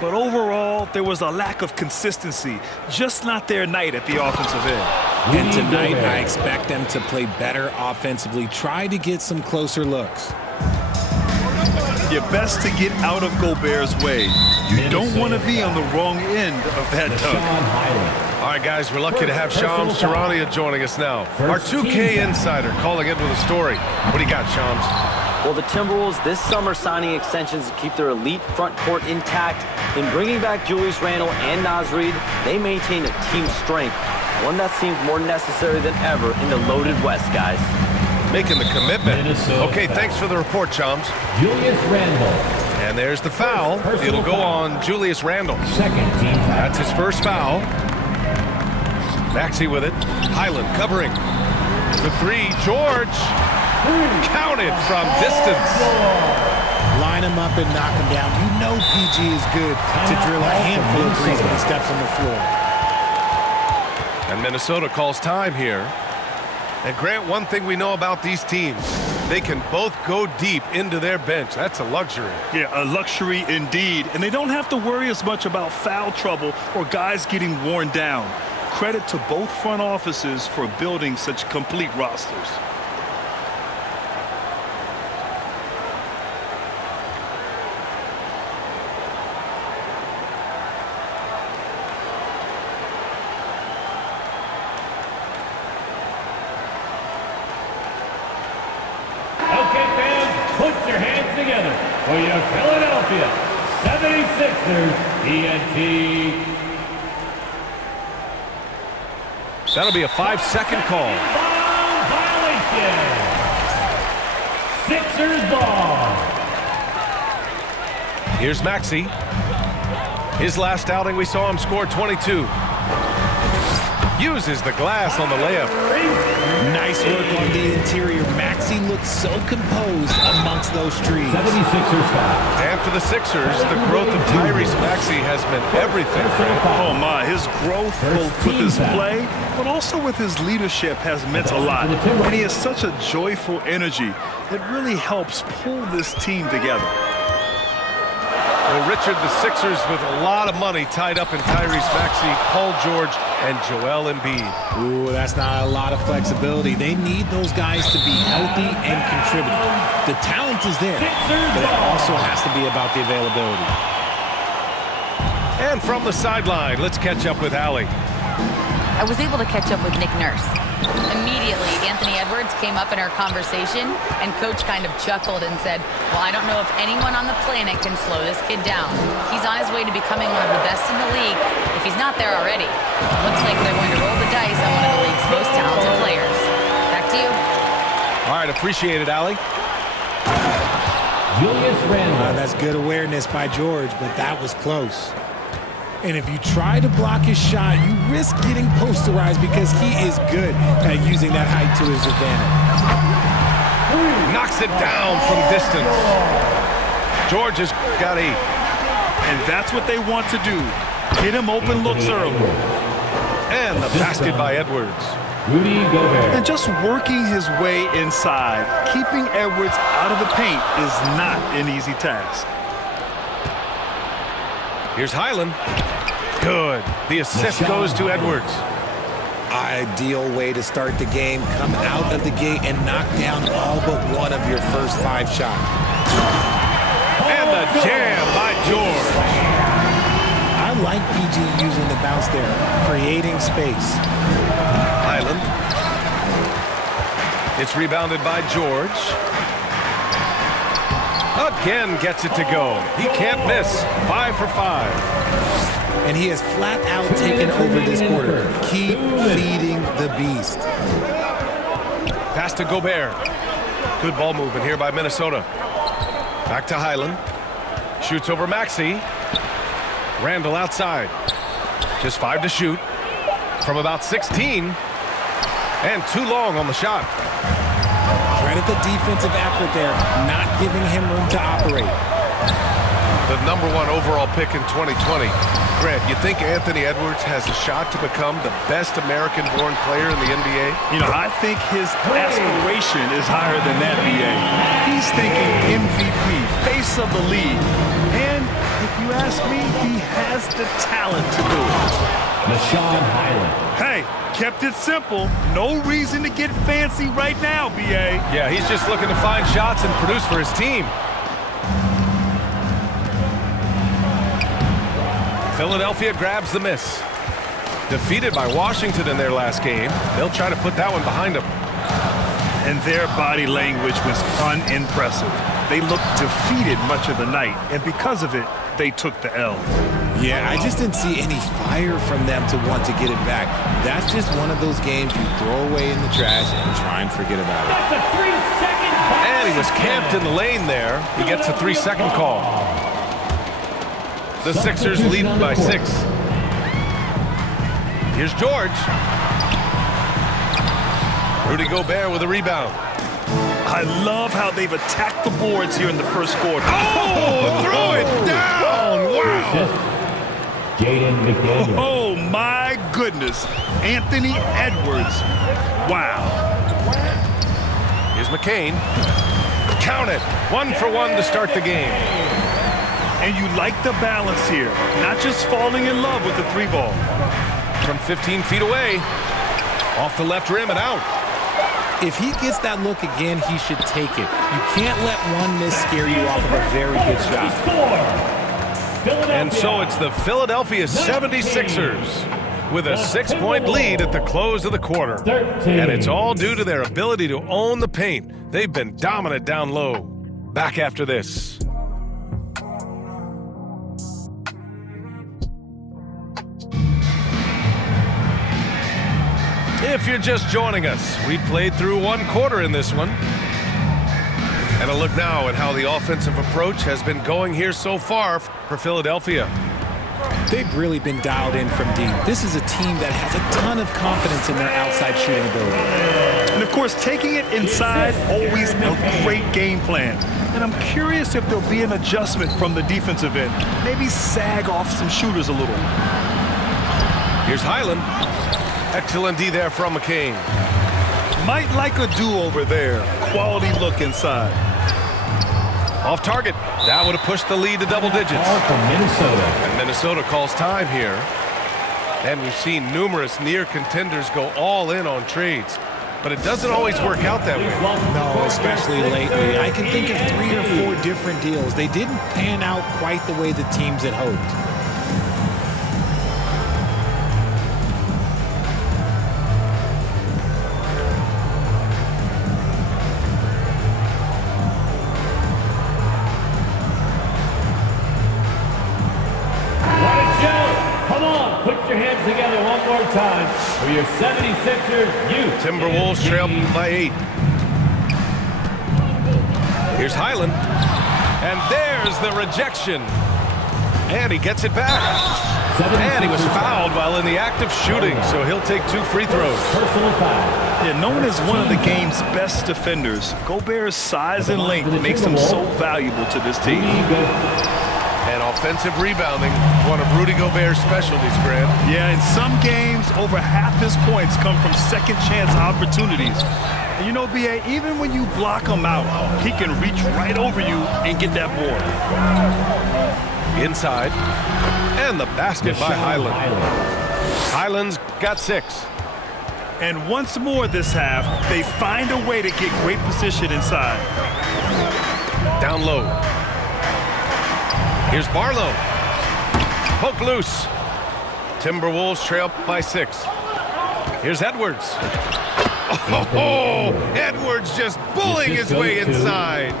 but overall, there was a lack of consistency. Just not their night at the offensive end. And tonight, I expect them to play better offensively. Try to get some closer looks. You're best to get out of Gobert's way. You don't want to be on the wrong end of that dunk. All right, guys, we're lucky to have Shams Charania joining us now. Our 2K insider calling in with a story. What do you got, Shams? Well, the Timberwolves this summer signing extensions to keep their elite front court intact. In bringing back Julius Randle and Naz Reid, they maintain a team strength, one that seems more necessary than ever in the loaded West, guys. Making the commitment. Okay, thanks for the report, Shams. Julius Randle. And there's the foul. It'll go on Julius Randle. Second team foul. That's his first foul. Maxey with it. Highland covering. The three. George. Counted from distance. Line him up and knock him down. You know PG is good to drill a handful of threes when he steps on the floor. And Minnesota calls time here. And Grant, one thing we know about these teams, they can both go deep into their bench. That's a luxury. Yeah, a luxury indeed. And they don't have to worry as much about foul trouble or guys getting worn down. Credit to both front offices for building such complete rosters. Okay, fans, put your hands together for your Philadelphia 76ers TNT. That'll be a 5-second call. Violation. Sixers ball. Here's Maxey. His last outing, we saw him score 22. Uses the glass on the layup. Nice work on the interior. Maxey looks so composed amongst those trees. 76ers foul. And for the Sixers, the growth of Tyrese Maxey has meant everything. Oh my, his growth both with his play, but also with his leadership has meant a lot. And he has such a joyful energy that really helps pull this team together. Well, Richard, the Sixers with a lot of money tied up in Tyrese Maxey, Paul George, and Joel Embiid. Ooh, that's not a lot of flexibility. They need those guys to be healthy and contributing. The talent is there, but it also has to be about the availability. And from the sideline, let's catch up with Allie. I was able to catch up with Nick Nurse. Immediately, Anthony Edwards came up in our conversation, and Coach kind of chuckled and said, well, I don't know if anyone on the planet can slow this kid down. He's on his way to becoming one of the best in the league, if he's not there already. Looks like they're going to roll the dice on one of the league's most talented players. Back to you. All right, appreciate it, Allie. Julius Randle. That's good awareness by George, but that was close. And if you try to block his shot, you risk getting posterized because he is good at using that height to his advantage. Knocks it down from distance. George has got 8. And that's what they want to do. Get him open looks early. And the basket by Edwards. Rudy Gobert. And just working his way inside, keeping Edwards out of the paint is not an easy task. Here's Highland. Good. The assist goes to Edwards. Ideal way to start the game. Come out of the gate and knock down all but one of your first 5 shots. And the jam by George. I like PG using the bounce there, creating space. Highland. It's rebounded by George. Again gets it to go. He can't miss. 5 for 5. And he has flat out taken over this quarter. Keep feeding the beast. Pass to Gobert. Good ball movement here by Minnesota. Back to Highland. Shoots over Maxey. Randle outside. Just 5 to shoot. From about 16. And too long on the shot. Credit the defensive effort there, not giving him room to operate. The #1 overall pick in 2020. Grant, you think Anthony Edwards has a shot to become the best American-born player in the NBA? You know, I think his aspiration is higher than that, BA. He's thinking MVP, face of the league. And if you ask me, he has the talent to do it. Rashawn Highland. Hey, kept it simple. No reason to get fancy right now, B.A. Yeah, he's just looking to find shots and produce for his team. Philadelphia grabs the miss. Defeated by Washington in their last game, they'll try to put that one behind them. And their body language was unimpressive. They looked defeated much of the night, and because of it, they took the L. Yeah, I just didn't see any fire from them to want to get it back. That's just one of those games you throw away in the trash and try and forget about it. That's a 3-second And he was camped in the lane there. He gets a 3-second call. The Sixers lead by 6. Here's George. Rudy Gobert with a rebound. I love how they've attacked the boards here in the first quarter. Oh, throw it down! Wow! assist. Jaden McDaniel. Oh, my goodness. Anthony Edwards. Wow. Here's McCain. Count it. 1 for 1 to start the game. And you like the balance here. Not just falling in love with the 3-ball. From 15 feet away. Off the left rim and out. If he gets that look again, he should take it. You can't let one miss scare you off of a very good shot. And so it's the Philadelphia 76ers with a 6-point lead at the close of the quarter. 13. And it's all due to their ability to own the paint. They've been dominant down low. Back after this. If you're just joining us, we played through 1 quarter in this one. And a look now at how the offensive approach has been going here so far for Philadelphia. They've really been dialed in from deep. This is a team that has a ton of confidence in their outside shooting ability. And, of course, taking it inside, always a great game plan. And I'm curious if there'll be an adjustment from the defensive end. Maybe sag off some shooters a little. Here's Highland. Excellent D there from McCain. Might like a do-over there. Quality look inside. Off target. That would have pushed the lead to double digits. Ball from Minnesota. And Minnesota calls time here. And we've seen numerous near contenders go all in on trades. But it doesn't always work out that way. No, especially lately. I can think of 3 or 4 different deals. They didn't pan out quite the way the teams had hoped. Together one more time for your 76ers youth. Timberwolves trail by 8. Here's Highland. And there's the rejection. And he gets it back. And he was fouled while in the act of shooting, so he'll take 2 free throws. Personal foul. Yeah, known as one of the game's best defenders, Gobert's size and length makes him so valuable to this team. And offensive rebounding, one of Rudy Gobert's specialties, Grant. Yeah, in some games, over half his points come from second-chance opportunities. And you know, B.A., even when you block him out, he can reach right over you and get that board. Inside. And the basket by Highland. Highland's got 6. And once more this half, they find a way to get great position inside. Down low. Here's Barlow. Poke loose. Timberwolves trail by 6. Here's Edwards. Oh, Edwards just bullying his way inside.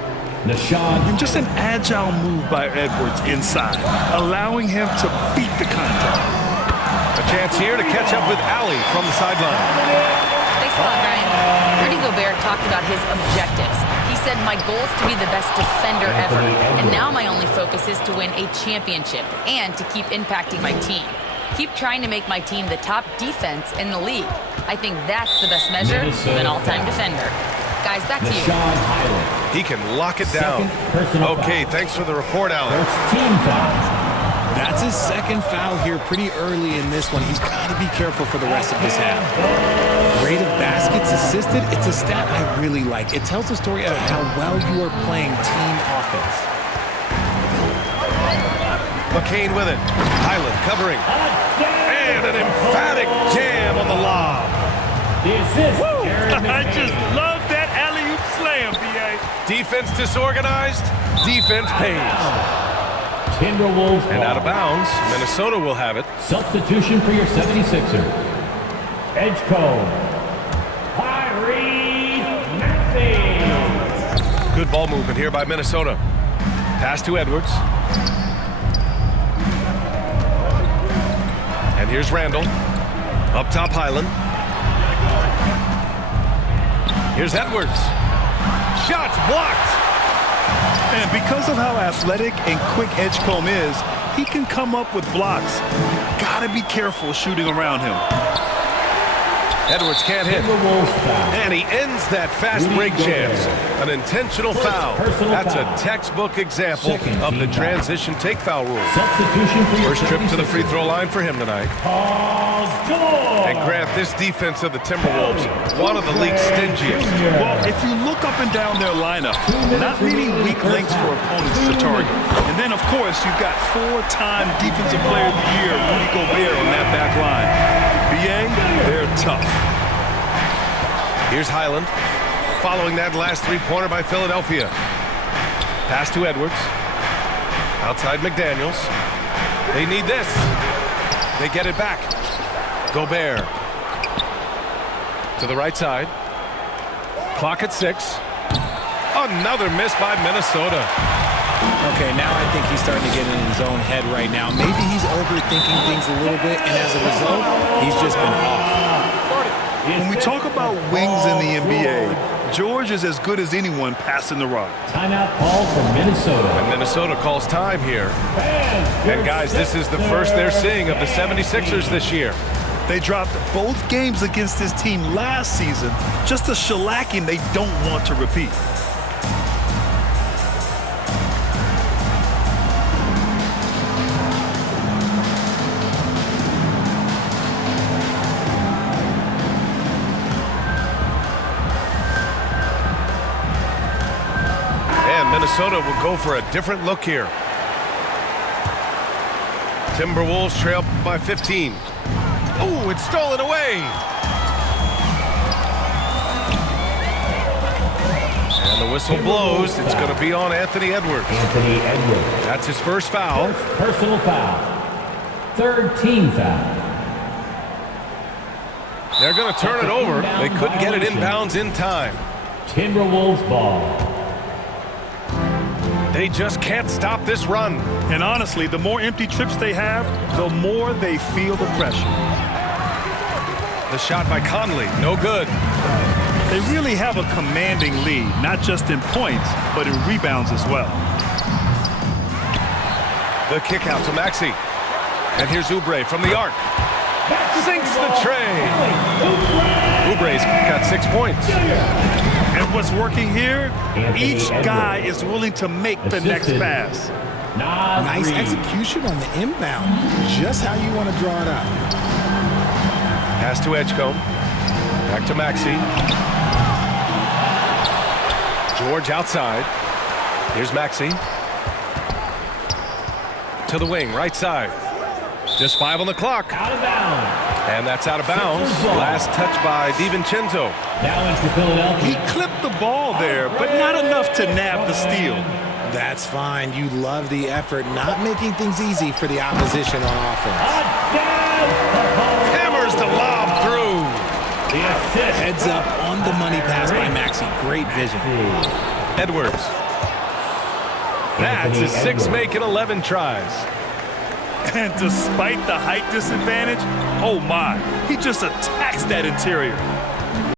And just an agile move by Edwards inside, allowing him to beat the contact. A chance here to catch up with Allie from the sideline. Thanks a lot, Brian. Rudy Gobert talked about his objectives. He said, my goal is to be the best defender ever, and now my only focus is to win a championship and to keep impacting my team. Keep trying to make my team the top defense in the league. I think that's the best measure of an all-time defender. Guys, back to you. He can lock it down. Okay, thanks for the report, Allie. Team foul. That's his 2nd foul here pretty early in this one. He's got to be careful for the rest of this half. Rate of baskets assisted, it's a stat I really like. It tells the story of how well you are playing team offense. McCain with it. Highland covering. And an emphatic jam on the lob. The assist. I just love that alley-oop slam, B.A. Defense disorganized. Defense pays. Timberwolves And out of bounds. Minnesota will have it. Substitution for your 76ers. Edge code. Tyrese Maxey. Good ball movement here by Minnesota. Pass to Edwards. And here's Randall. Up top, Highland. Here's Edwards. Shots blocked. And because of how athletic and quick Edgecombe is, he can come up with blocks. Gotta be careful shooting around him. Edwards can't hit. Timberwolves foul. And he ends that fast break chance. An intentional foul. Personal That's a foul. textbook example Second of the team foul. transition take foul rule. Substitution for your First trip to the 76ers. free throw line for him tonight. Paul George. And Grant, this defense of the Timberwolves, one of the league's stingiest. Well, if you look up and down their lineup, not many weak links for opponents to target. And then, of course, you've got four-time Defensive Player of the Year, Rudy Gobert, on that back line. BA, they're tough. Here's Highland. Following that last three-pointer by Philadelphia. Pass to Edwards. Outside McDaniels. They need this. They get it back. Gobert. To the right side. Clock at 6. Another miss by Minnesota. Okay, now I think he's starting to get in his own head right now. Maybe he's overthinking things a little bit, and as a result, he's just been off. When we talk about wings in the NBA, George is as good as anyone passing the rock. Timeout call from Minnesota. And Minnesota calls time here. And guys, this is the first they're seeing of the 76ers this year. They dropped both games against this team last season, just a shellacking they don't want to repeat. Minnesota will go for a different look here. Timberwolves trail by 15. Oh, it's stolen away. And the whistle blows. It's going to be on Anthony Edwards. Anthony Edwards. That's his first foul. First personal foul. Third team foul. They're going to turn it over. They couldn't get it inbounds in time. Timberwolves ball. They just can't stop this run. And honestly, the more empty trips they have, the more they feel the pressure. The shot by Conley, no good. They really have a commanding lead, not just in points, but in rebounds as well. The kick out to Maxey. And here's Oubre from the arc. Sinks the tray. Oubre's got 6 points. And what's working here, each guy is willing to make the next pass. Nice execution on the inbound. Just how you want to draw it out. Pass to Edgecombe. Back to Maxey. George outside. Here's Maxey. To the wing, right side. Just 5 on the clock. Out of bounds. And that's out of bounds. Last touch by DiVincenzo. Now into Philadelphia. He clipped the ball there, but not enough to nab the steal. That's fine. You love the effort, not making things easy for the opposition on offense. Hammers the lob through. The assist. Heads up on the money pass by Maxey. Great vision. Edwards. That's his 6 make in 11 tries. And despite the height disadvantage, oh my, he just attacks that interior.